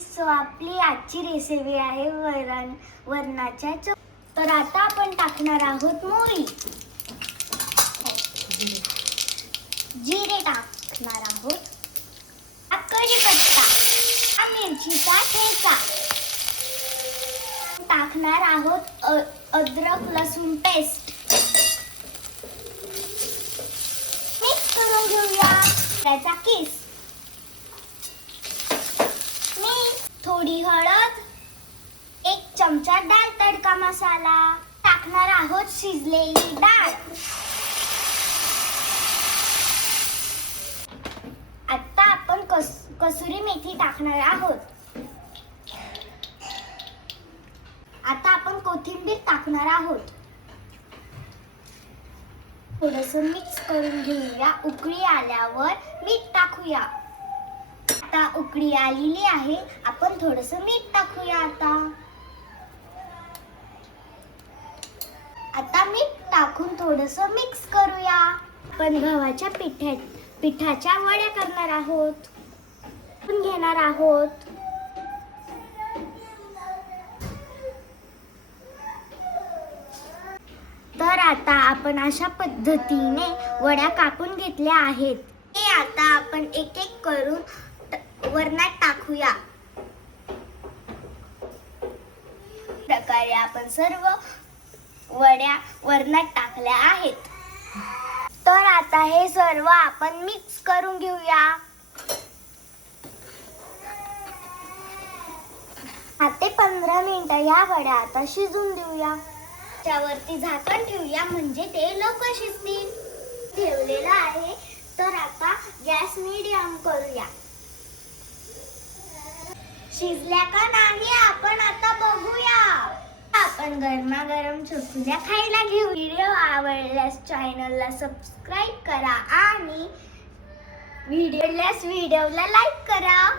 So आपली आजची recipe आहे वरणाच्या तर आता आपण टाकणार आहोत मोहरी, जिरे टाकणार आहोत, कढीपत्ता, मिरचीचा ठेचा टाकणार आहोत, अद्रक लसूण पेस्ट मिक्स करून घेऊया, त्याचा किस, थोडी हळद, 1 चमचा डाळ तडका मसाला, टाकणार आहोत शिजलेली डाळ. आता आपण कसुरी मेथी टाकणार आहोत. आता आपण कोथिंबीर टाकणार आहोत. थोडंसं मिक्स करून घेऊया. उकळी आल्यावर मीठ टाकूया. आता उकळी आलेली आहे, आपण थोडंसं मीठ टाकूया. आता मीठ टाकून थोडंसं मिक्स करूया. आपण गव्हाच्या पिठाच्या वड्या करणार आहोत, घेणार आहोत. तर आता आपण अशा पद्धतीने वड्या कापून घेतल्या आहेत. हे आता आपण एक एक करून वरणात टाकूया. प्रकारे आपण सर्व वड्या वरणात टाकल्या आहेत. तर आता हे सर्व आपण मिक्स करून घेऊया. 10 ते 15 मिनिटं या वड्या आता शिजून देऊया. त्यावरती झाकण ठेवूया म्हणजे ते लवकर शिजतील. ठेवलेलं आहे, तर आता गॅस मीडियम करूया. शिजल्या का नाही आपण आता बघूया. आपण गरमागरम चकुल्या खायला घेऊ. व्हिडिओ आवडल्यास चॅनलला सबस्क्राईब करा आणि व्हिडिओला लाईक करा.